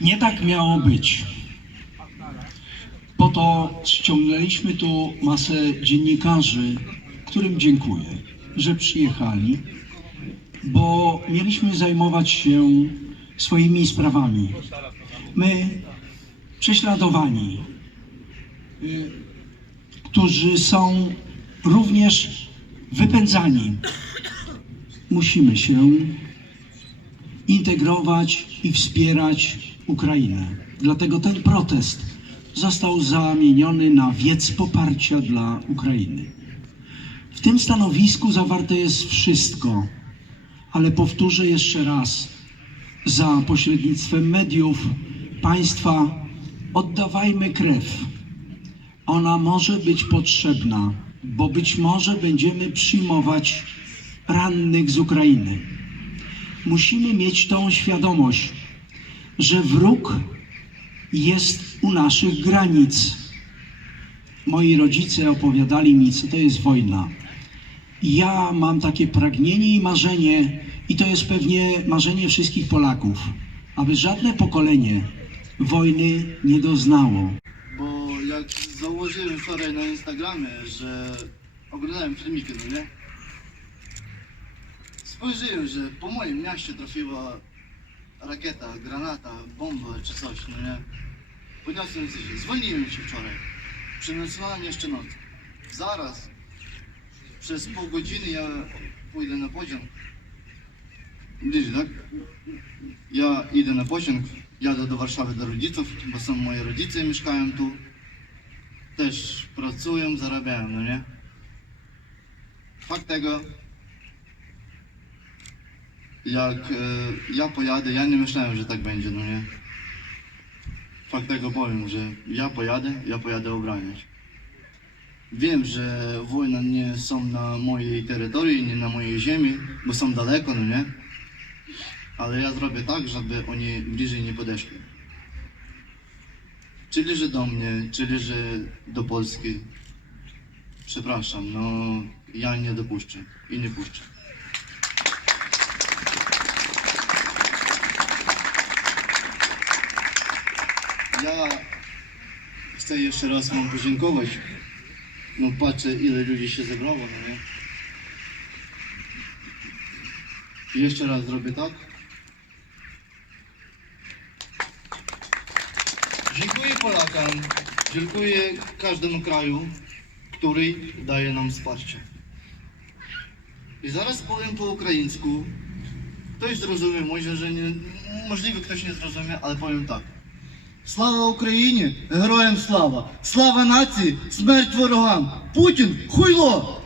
Nie tak miało być. Po to ściągnęliśmy tu masę dziennikarzy, którym dziękuję, że przyjechali, bo mieliśmy zajmować się swoimi sprawami. My, prześladowani, y, którzy są również wypędzani, musimy się integrować i wspierać Ukrainę. Dlatego ten protest został zamieniony na wiec poparcia dla Ukrainy. W tym stanowisku zawarte jest wszystko, ale powtórzę jeszcze raz, za pośrednictwem mediów, państwa, oddawajmy krew. Ona może być potrzebna, bo być może będziemy przyjmować rannych z Ukrainy musimy mieć tą świadomość, że wróg jest u naszych granic. Moi rodzice opowiadali mi, co to jest wojna. Ja mam takie pragnienie i marzenie, i to jest pewnie marzenie wszystkich Polaków, aby żadne pokolenie wojny nie doznało. Bo jak założyłem wczoraj na Instagramie, że oglądałem filmiki, no nie? Spojrzyłem, że po moim mieście trafiła rakieta, granata, bomba czy coś, no nie? Podniosłem się, zwolniłem się wczoraj. Przynocowałem jeszcze noc. Zaraz, przez pół godziny ja pójdę na pociąg. Widzisz, tak? Ja idę na pociąg, jadę do Warszawy do rodziców, bo są moi rodzice, mieszkają tu. Też pracują, zarabiają, no nie? Fakt tego, jak e, ja pojadę, ja nie myślałem, że tak będzie, no nie? Fakt tego powiem, że ja pojadę, ja pojadę obraniać. Wiem, że wojna nie są na mojej terytorii, nie na mojej ziemi, bo są daleko, no nie? Ale ja zrobię tak, żeby oni bliżej nie podeszli. Czyli, że do mnie, czyli, że do Polski. Przepraszam, no ja nie dopuszczę i nie puszczę. Ja chcę jeszcze raz Wam podziękować. No patrzę ile ludzi się zebrało, no nie? Jeszcze raz zrobię tak. Dziękuję Polakom, dziękuję każdemu kraju, który daje nam wsparcie. I zaraz powiem po ukraińsku. Ktoś zrozumie, może, że nie, możliwe ktoś nie zrozumie, ale powiem tak. Слава Україні! Героям слава! Слава нації! Смерть ворогам! Путін! Хуйло!